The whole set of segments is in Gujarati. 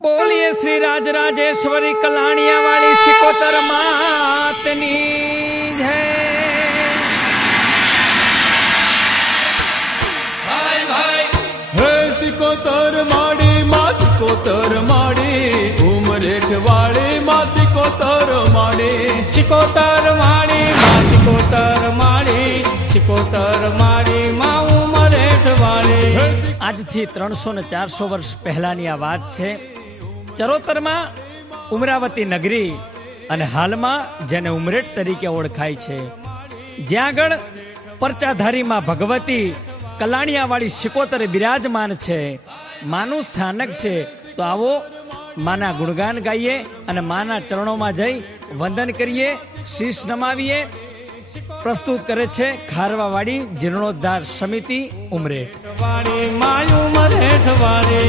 बोलिए श्री राजराजेश्वरी कलाणिया वाली सिकोतर मातनी जय। भाई भाई हे सिकोतर माड़ी माँ सिकोतर माड़ी उमरेठ वाली माँ सिकोतर माड़ी सिकोतर माड़ी माँ सिकोतर माड़ी सिकोतर माड़ी माँ उमरेठ वाली। आज थी 300 ने 400 वर्ष पहलानी आ વાત છે। ચરોતરમાં ઉમરાવતી નગરી અને હાલમાં જેને ઉમરેઠ તરીકે ઓળખાય છે, જ્યાં આગળ પરચાધારીમાં ભગવતી કલાણિયાવાળી સિકોતર બિરાજમાન છે, માનું સ્થાનક છે। તો આવો માના ગુણગાન ગાઈએ અને માના ચરણોમાં જઈ વંદન કરીએ, શીશ નમાવીએ। પ્રસ્તુત કરે છે ખારવાવાડી જીર્ણોદ્ધાર સમિતિ ઉમરેઠ।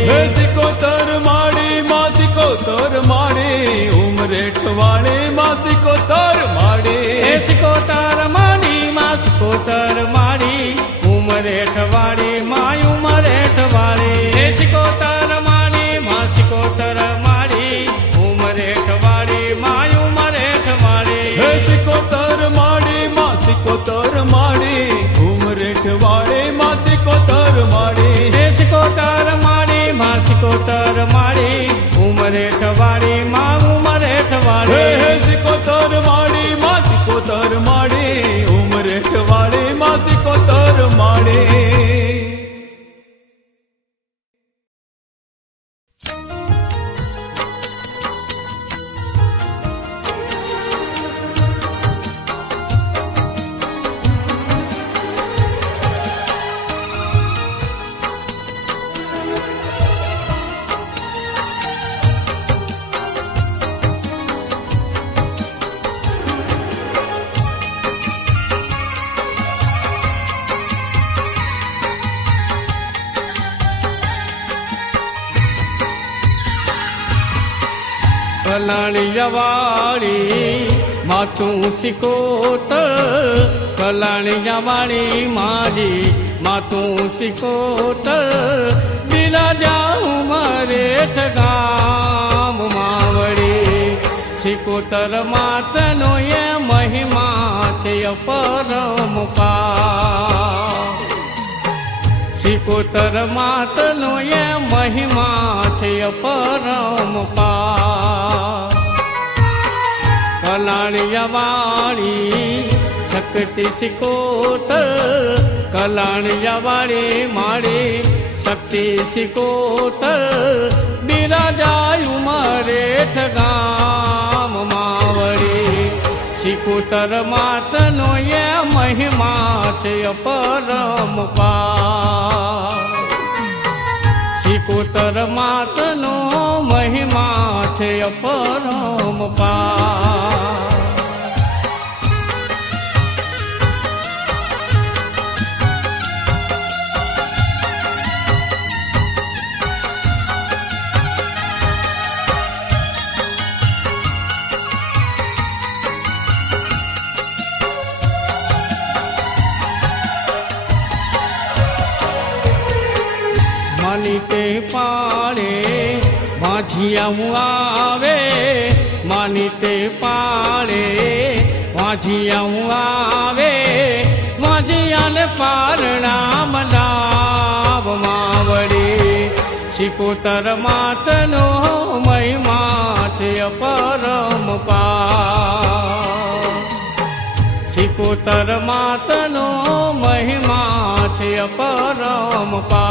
હે સિકોતર માડી માँ सिकोतर माड़ी उमरेठ वाली माँ सिकोतर माड़ी सिकोतर माड़ी माँ सिकोतर माड़ी उमरेठ वाली माँ उमरेठ वाली। सिकोतर माड़ी माँ सिकोतर माड़ी उमरेठ वाली माँ उमरेठ वाली। सिकोतर माड़ी माँ सिकोतर माड़ी उमरेठ वाली माँ सिकोतर माड़ी। सिकोतर माड़ी माँ सिकोतर माड़ी उमरेठ वाली माँ उमरेठ वाली। सिकोतर माड़ी माँ सिकोतर माड़ी उमरेठ वाली माँ सिकोतर माड़ी। कलाणियावाड़ी मातू सिकोतर कलाणियावाड़ी मारी मातू सिकोतर बिराजा उमरेठ गाम मावड़ी। सिकोतर मातनो ये महिमा छे अपरमुपार। सिकोतर मातनो ये महिमा छे अपरमुपार। कलाणियावाड़ी शक्ति सिकोतर कलाणियावाड़ी माड़ी शक्ति सिकोतर बिराजा उमरेठ गाम मावड़ी। सिकोतर मातनो ये महिमा छे अपरमुपार। सिकोतर मातनो महिमा छे अपरमुपार। मानीते पाड़े माझिया आवे मानीते पाड़े माझिया आवे माझिया ने पारणा मनाव मावड़ी। सिकोतर मातनो महिमा छे अपरमुपार। सिकोतर मातनो महिमा छे अपरमुपार।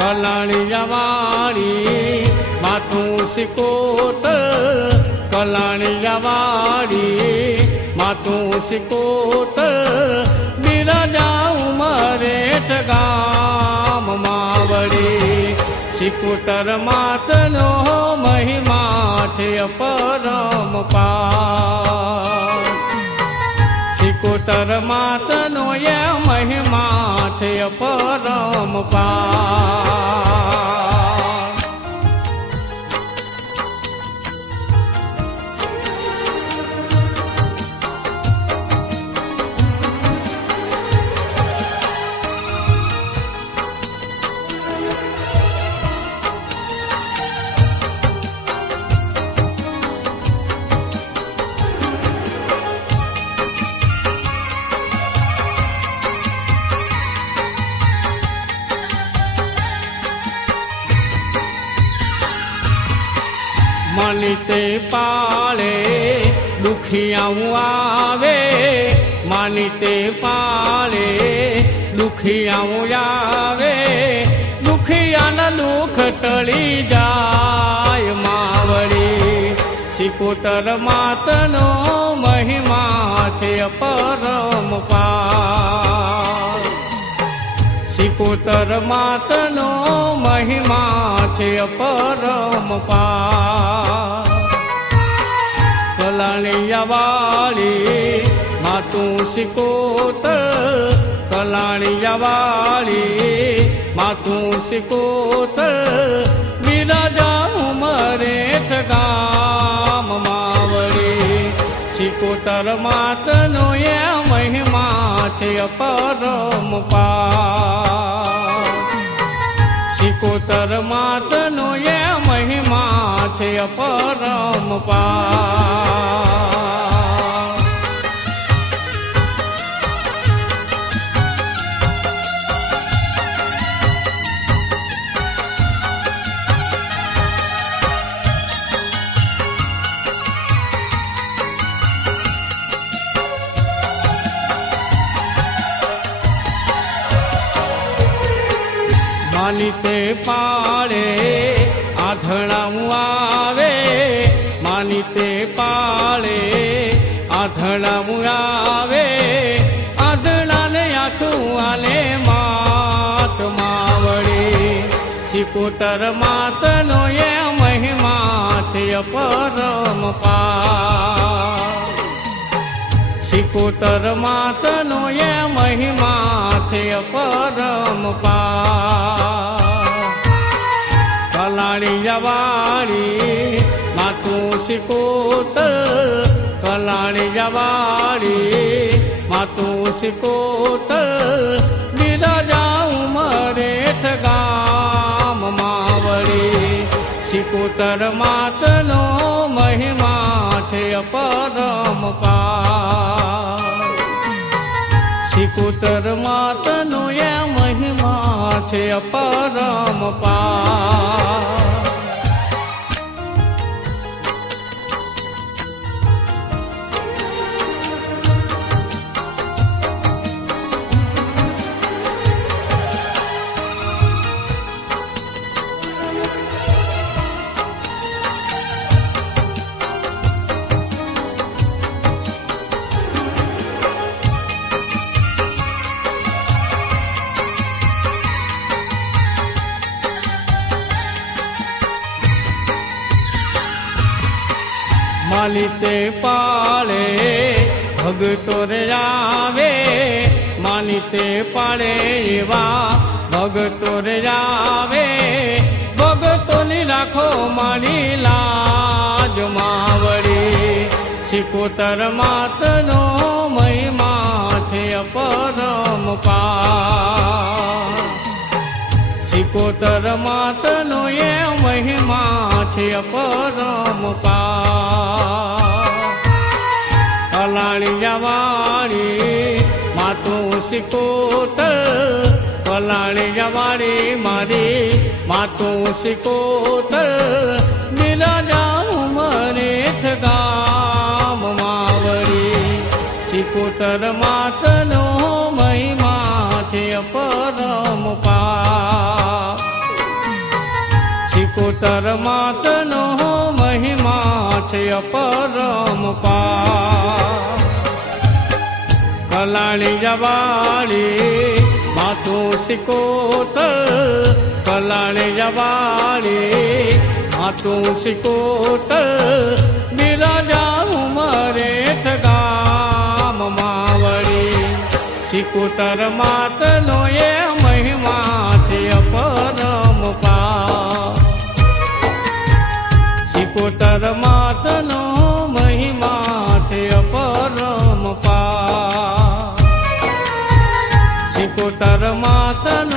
कलाणियावाड़ी मातू सिकोतर कलाणियावाड़ी मातू सिकोतर बिराजा उमरेठ गाम मावड़ी। सिकोतर मातनो महिमा छे अपरमुपार। सिकोतर मातनो ये महिमा छे अपरमुपार। તે પાળે દુખિયાઓ આવે, માની તે પાળે દુખિયાઓ આવે, દુખિયાના દુઃખ ટળી જાય માવડી. સિકોતર માતનો મહિમા છે અપરંપાર. સિકોતર માતનો મહિમા છે અપરંપાર. કલાણિયા વાળી માતું સિકોતર, કલાણિયા વાળી માતું સિકોતર, બિરાજા ઉમરેઠ ગામ માવડી. સિકોતર માતનો એ મહિમા છે અપરંપાર. સિકોતર માતનો એ મહિમા છે અપરંપાર. માની તે પાળે આધણાવું આવે, માની તે પાળે આધણાવું આવે, આધણાને આખું આલે માત માવડી. સિકોતર માતનો એ મહિમા છે અપરંપાર. સિકોતર માતનો એ મહિમા છે અપરંપાર. કલાણિયા વાળી માતું સિકોતર, કલાણિયા વાળી માતું સિકોતર, બિરાજા ઉમરેઠ ગામ માવડી. સિકોતર માતનો મહિમા છે અપરંપાર. સિકોતર માતનો એ મહિમા છે અપરંપાર. માલી તે પાળે ભગતો રે આવે, માની તે પાળે એવા ભગતો રે આવે, ભગતોની રાખો મારી લાજ માવડી. સિકોતર માતનો મહિમા છે અપરંપાર. સિકોતર માતનો એ મહિમા છે અપરંપાર. કલાણિયા વાળી માતું સિકોતર, કલાણિયા વાળી મારી માતું સિકોતર, બિરાજા ઉમરેઠ ગામ માવડી. સિકોતર માતનો મહિમા છે અપરંપાર. સિકોતર માતનો મહિમા છે અપરંપાર. કલાણિયા વાળી માતું સિકોતર, કલાણિયા વાળી માતું સિકોતર, બિરાજા ઉમરેઠ ગામ માવડી. સિકોતર માતનો એ મહિમા છે અપરંપાર. સિકોતર માતનો મહિમા છે અપરંપાર. સિકોતર માતનો